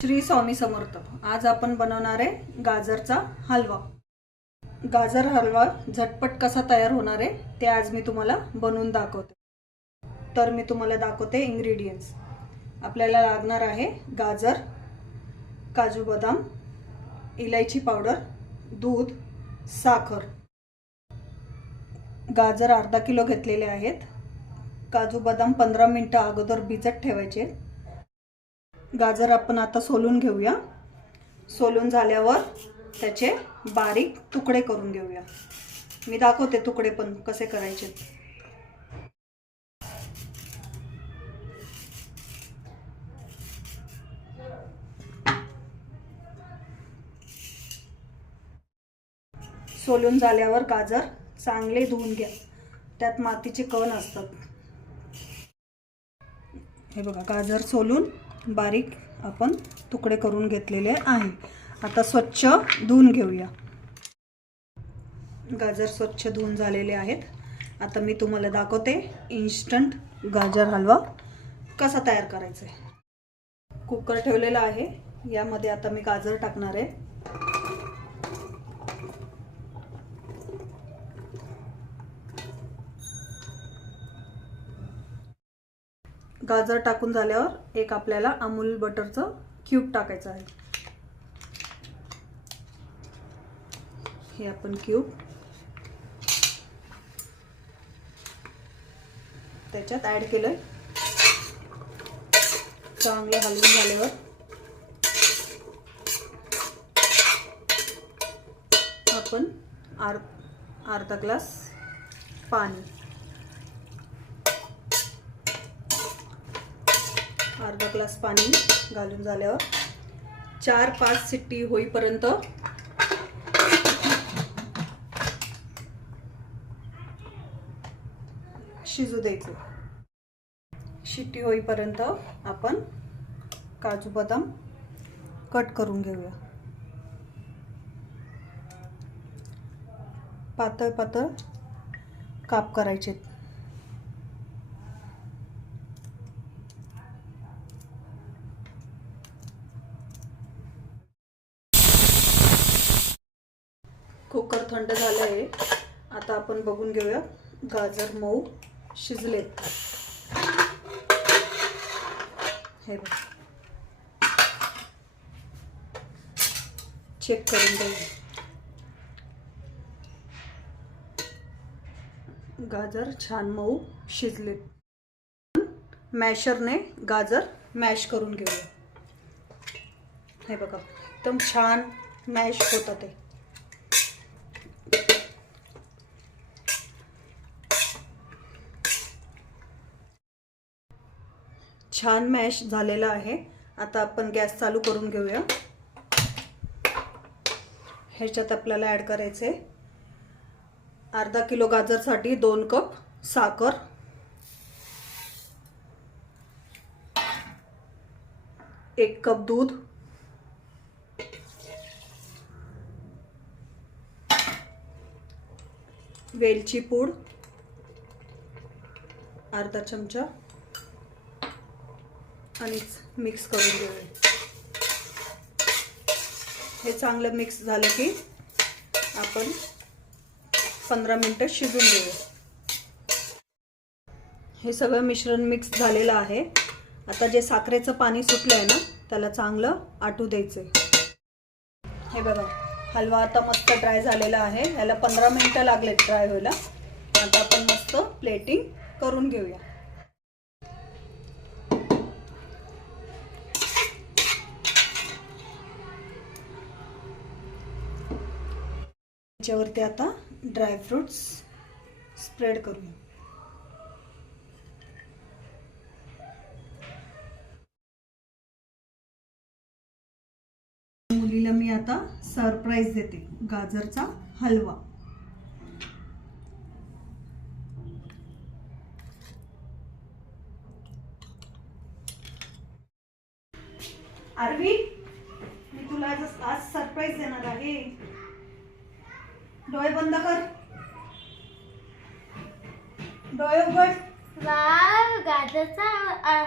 श्री स्वामी समर्थ। आज आपण बनवणार आहे गाजरचा हलवा। गाजर हलवा झटपट कसा तयार होणार आहे ते आज मी तुम्हाला बनवून दाखवते। तर मी तुम्हाला दाखवते इंग्रेडिएंट्स। आपल्याला लागणार आहे गाजर, काजू बदाम, इलायची पावडर, दूध, साखर। गाजर अर्धा किलो घेतलेले आहेत। काजू बदाम 15 मिनिटं अगोदर भिजत ठेवायचे। गाजर आपण आता सोलून घेऊया। सोलून झाल्यावर त्याचे बारीक तुकडे करून घेऊया। मी दाखवते तुकडे पण कसे करायचे। सोलून झाल्यावर गाजर चांगले धुवून घ्या, त्यात मातीचे कण असतात। हे बघा, गाजर सोलून बारीक आपण तुकडे करून घेतलेले आहे। आता स्वच्छ धुवून घेऊया। गाजर स्वच्छ धुवून झालेले आहेत। आता मी तुम्हाला दाखवते इन्स्टंट गाजर हलवा कसा तयार करायचा आहे। कुकर ठेवलेला आहे, यामध्ये आता मी गाजर टाकणार आहे। गाजर टाकून झाल्यावर एक आपल्याला अमूल बटरचं क्यूब टाकायचं आहे। हे आपण क्यूब त्याच्यात ऍड केलंय। चांगलं हलवून झाल्यावर आपण अर्धा ग्लास पाणी, अर्धा ग्लास पाणी घालून झाल्यावर 4-5 शिट्टी होईपर्यंत शिजू द्यायचं। शिट्टी होईपर्यंत आपण काजू बदाम कट करून घेऊया। पातळ पातळ काप करायचे। कुकर थंड झालं आहे। आता आपण बघून घेऊया गाजर मऊ शिजलेत। हे बघा, चेक करून घेऊया। गाजर छान मऊ शिजलेत। मॅशरने गाजर मॅश करून घेऊया। हे बघा, एकदम छान मॅश होतं ते। छान मॅश झालेला आहे। आता आपण गॅस चालू करून घेऊया। ह्याच्यात आपल्याला ऍड करायचे अर्धा किलो गाजरसाठी 2 कप साखर, 1 कप दूध, वेलची पूड अर्धा चमचा आणि मिक्स करून घेऊया। हे चांगलं मिक्स झालं की आपण 15 मिनिटं शिजून घेऊया। हे सगळं मिश्रण मिक्स झालेलं आहे। आता जे साखरेचं पाणी सुटलंय ना, त्याला चांगलं आटू द्यायचंय। हे बघा, हलवा आता मस्त ड्राय झालेला आहे। याला 15 मिनिटं लागले ड्राय व्हायला। आता आपण मस्त प्लेटिंग करून घेऊया। याच्यावरती आता ड्राय फ्रूट्स स्प्रेड करूया। मुलीला मी आता सरप्राईज देते, गाजरचा हलवा। आरवी, मी तुला आज सरप्राईज देणार आहे। डोळे बंद कर, डोळे उघड। वाव, गाजरचा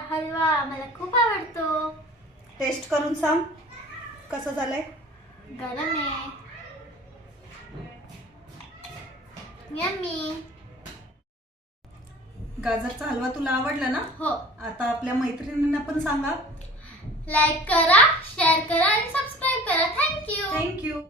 हलवा मला खूप आवडतो। टेस्ट करून सांग कसं झालंय. गरम आहे. यम्मी. गाजरचा हलवा तुला आवडला ना? हो. आता आपल्या मैत्रिणींना पण सांगा. लाईक करा, शेअर करा आणि सबस्क्राईब करा. थँक्यू. थँक्यू.